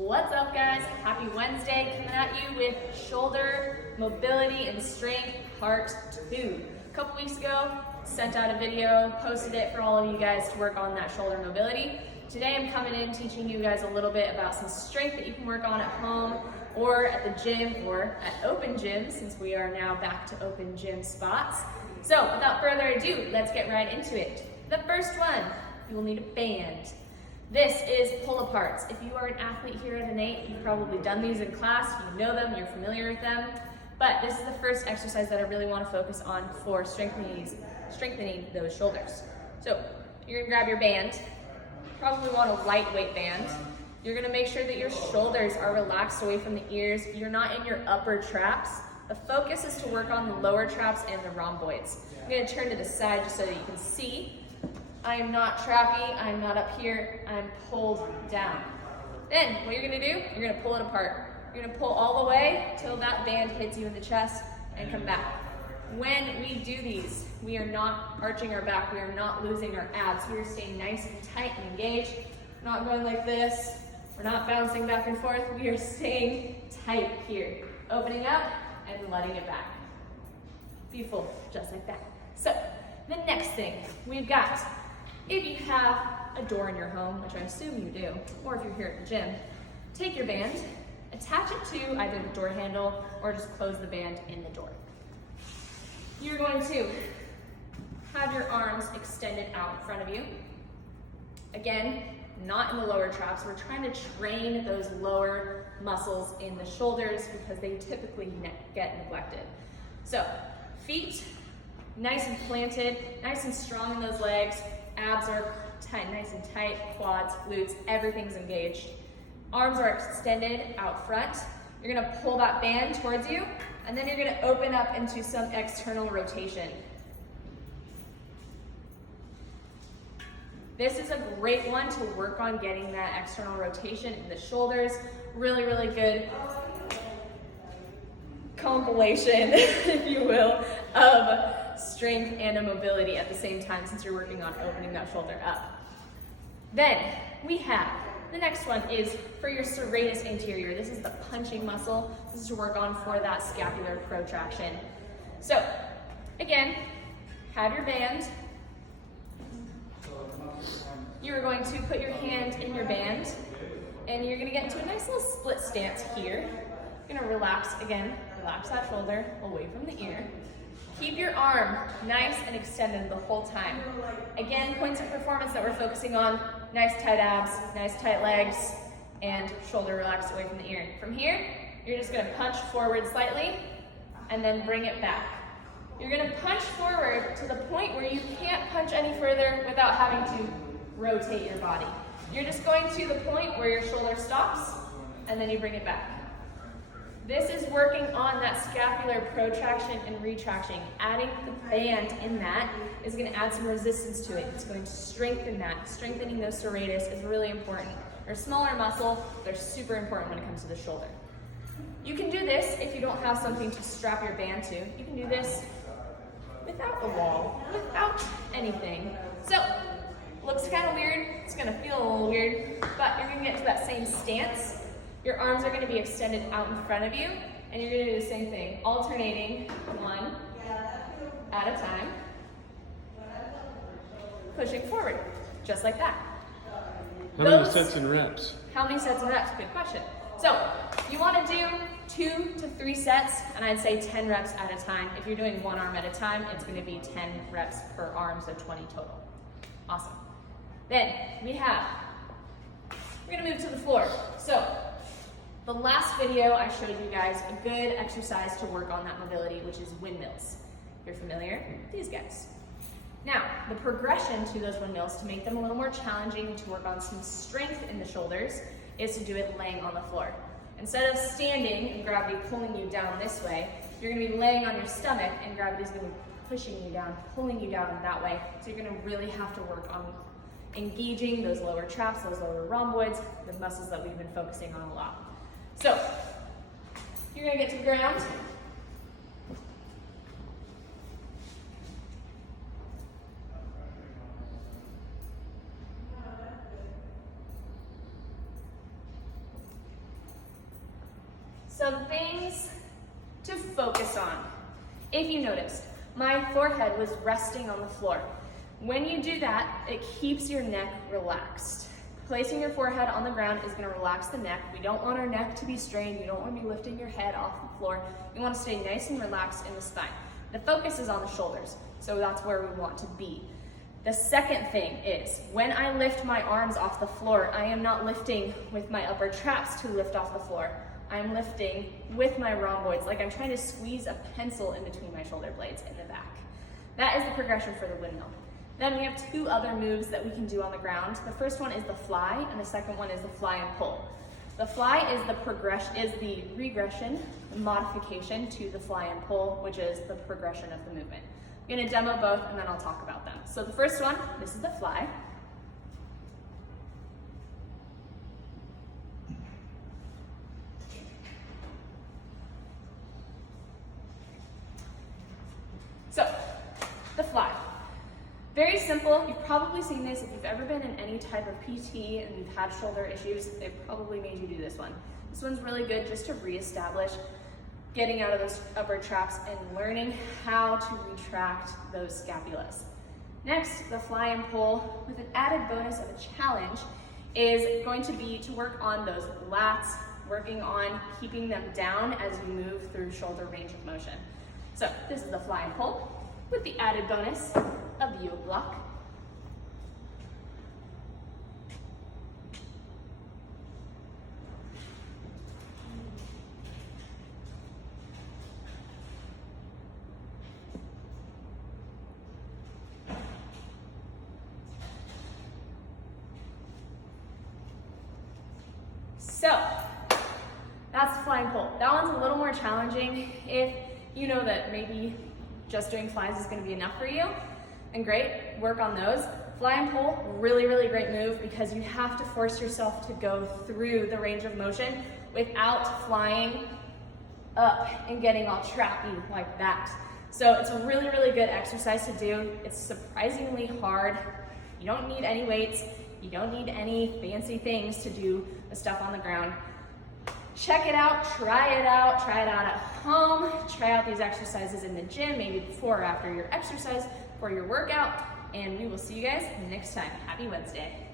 What's up, guys? Happy Wednesday, coming at you with shoulder mobility and strength part 2. A couple weeks ago, sent out a video, posted it for all of you guys to work on that shoulder mobility. Today I'm coming in teaching you guys a little bit about some strength that you can work on at home or at the gym or at open gym, since we are now back to open gym spots. So without further ado, let's get right into it. The first one, you will need a band. This is pull-aparts. If you are an athlete here at Innate, you've probably done these in class, you know them, you're familiar with them, but this is the first exercise that I really want to focus on for strengthening those shoulders. So you're gonna grab your band, probably want a lightweight band. You're gonna make sure that your shoulders are relaxed away from the ears, you're not in your upper traps. The focus is to work on the lower traps and the rhomboids. I'm gonna turn to the side just so that you can see. I am not trappy, I'm not up here, I'm pulled down. Then, what you're gonna do, you're gonna pull it apart. You're gonna pull all the way till that band hits you in the chest and come back. When we do these, we are not arching our back, we are not losing our abs. We are staying nice and tight and engaged. We're not going like this, we're not bouncing back and forth, we are staying tight here. Opening up and letting it back. Beautiful, just like that. So, the next thing we've got, if you have a door in your home, which I assume you do, or if you're here at the gym, take your band, attach it to either the door handle or just close the band in the door. You're going to have your arms extended out in front of you. Again, not in the lower traps. We're trying to train those lower muscles in the shoulders because they typically get neglected. So, feet nice and planted, nice and strong in those legs. Abs are tight, nice and tight, quads, glutes, everything's engaged. Arms are extended out front. You're gonna pull that band towards you, and then you're gonna open up into some external rotation. This is a great one to work on getting that external rotation in the shoulders. Really, really good compilation, if you will, of strength and a mobility at the same time, since you're working on opening that shoulder up. Then we have, the next one is for your serratus anterior. This is the punching muscle. This is to work on for that scapular protraction. So again, have your band. You're going to put your hand in your band and you're gonna get into a nice little split stance here. You're gonna relax that shoulder away from the ear. Keep your arm nice and extended the whole time. Again, points of performance that we're focusing on, nice tight abs, nice tight legs, and shoulder relaxed away from the ear. From here, you're just gonna punch forward slightly and then bring it back. You're gonna punch forward to the point where you can't punch any further without having to rotate your body. You're just going to the point where your shoulder stops and then you bring it back. This is working on that scapular protraction and retraction. Adding the band in that is going to add some resistance to it. It's going to strengthen that. Strengthening those serratus is really important. They're a smaller muscle, they're super important when it comes to the shoulder. You can do this if you don't have something to strap your band to. You can do this without a wall, without anything. So, looks kind of weird, it's going to feel a little weird, but you're going to get to that same stance. Your arms are going to be extended out in front of you, and you're going to do the same thing, alternating one at a time, pushing forward, just like that. How many sets and reps? How many sets and reps? Good question. So, you want to do 2 to 3 sets, and I'd say 10 reps at a time. If you're doing one arm at a time, it's going to be 10 reps per arm, so 20 total. Awesome. Then, we're going to move to the floor. So, the last video I showed you guys a good exercise to work on that mobility, which is windmills. You're familiar? These guys. Now, the progression to those windmills to make them a little more challenging to work on some strength in the shoulders is to do it laying on the floor. Instead of standing and gravity pulling you down this way, you're going to be laying on your stomach and gravity is going to be pushing you down, pulling you down that way. So you're going to really have to work on engaging those lower traps, those lower rhomboids, the muscles that we've been focusing on a lot. So, you're going to get to the ground. Some things to focus on. If you noticed, my forehead was resting on the floor. When you do that, it keeps your neck relaxed. Placing your forehead on the ground is going to relax the neck. We don't want our neck to be strained. You don't want to be lifting your head off the floor. You want to stay nice and relaxed in the spine. The focus is on the shoulders, so that's where we want to be. The second thing is, when I lift my arms off the floor, I am not lifting with my upper traps to lift off the floor. I'm lifting with my rhomboids, like I'm trying to squeeze a pencil in between my shoulder blades in the back. That is the progression for the windmill. Then we have two other moves that we can do on the ground. The first one is the fly, and the second one is the fly and pull. The fly is the regression, modification to the fly and pull, which is the progression of the movement. I'm gonna demo both and then I'll talk about them. So the first one, this is the fly. So, the fly. Very simple. You've probably seen this if you've ever been in any type of PT and you've had shoulder issues. They probably made you do this one. This one's really good just to reestablish getting out of those upper traps and learning how to retract those scapulas. Next, the fly and pull with an added bonus of a challenge is going to be to work on those lats, working on keeping them down as you move through shoulder range of motion. So this is the fly and pull with the added bonus of the yoke block. So that's the fly and pull. That one's a little more challenging. If you know that maybe just doing flies is going to be enough for you, and great, work on those. Fly and pull, really, really great move because you have to force yourself to go through the range of motion without flying up and getting all trappy like that. So it's a really, really good exercise to do. It's surprisingly hard. You don't need any weights. You don't need any fancy things to do the stuff on the ground. Check it out, try it out at home, try out these exercises in the gym, maybe before or after your exercise, for your workout, and we will see you guys next time. Happy Wednesday.